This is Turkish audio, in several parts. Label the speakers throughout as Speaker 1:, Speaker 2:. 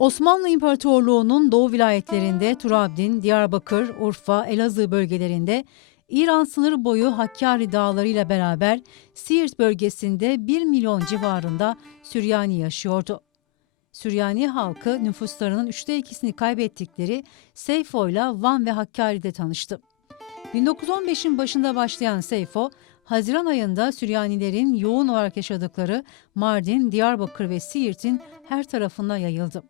Speaker 1: Osmanlı İmparatorluğu'nun doğu vilayetlerinde Turabdin, Diyarbakır, Urfa, Elazığ bölgelerinde İran sınır boyu Hakkari Dağları ile beraber Siirt bölgesinde 1 milyon civarında Süryani yaşıyordu. Süryani halkı nüfuslarının üçte ikisini kaybettikleri Seyfo ile Van ve Hakkari'de tanıştı. 1915'in başında başlayan Seyfo, Haziran ayında Süryanilerin yoğun olarak yaşadıkları Mardin, Diyarbakır ve Siirt'in her tarafına yayıldı.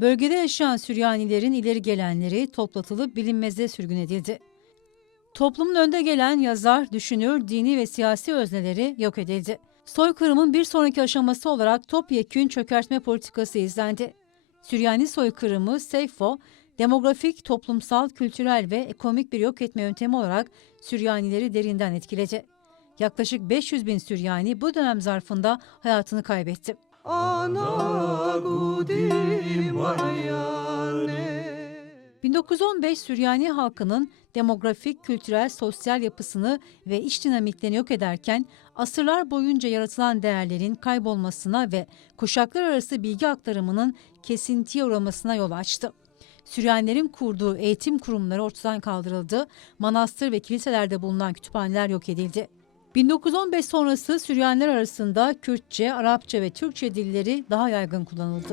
Speaker 1: Bölgede yaşayan Süryanilerin ileri gelenleri toplatılıp bilinmeze sürgün edildi. Toplumun önde gelen yazar, düşünür, dini ve siyasi özneleri yok edildi. Soykırımın bir sonraki aşaması olarak topyekün çökertme politikası izlendi. Süryani soykırımı Seyfo, demografik, toplumsal, kültürel ve ekonomik bir yok etme yöntemi olarak Süryanileri derinden etkiledi. Yaklaşık 500 bin Süryani bu dönem zarfında hayatını kaybetti.
Speaker 2: Ana gudim ayane
Speaker 1: 1915 Süryani halkının demografik, kültürel, sosyal yapısını ve iç dinamiklerini yok ederken asırlar boyunca yaratılan değerlerin kaybolmasına ve kuşaklar arası bilgi aktarımının kesintiye uğramasına yol açtı. Süryanilerin kurduğu eğitim kurumları ortadan kaldırıldı, manastır ve kiliselerde bulunan kütüphaneler yok edildi. 1915 sonrası Süryaniler arasında Kürtçe, Arapça ve Türkçe dilleri daha yaygın kullanıldı.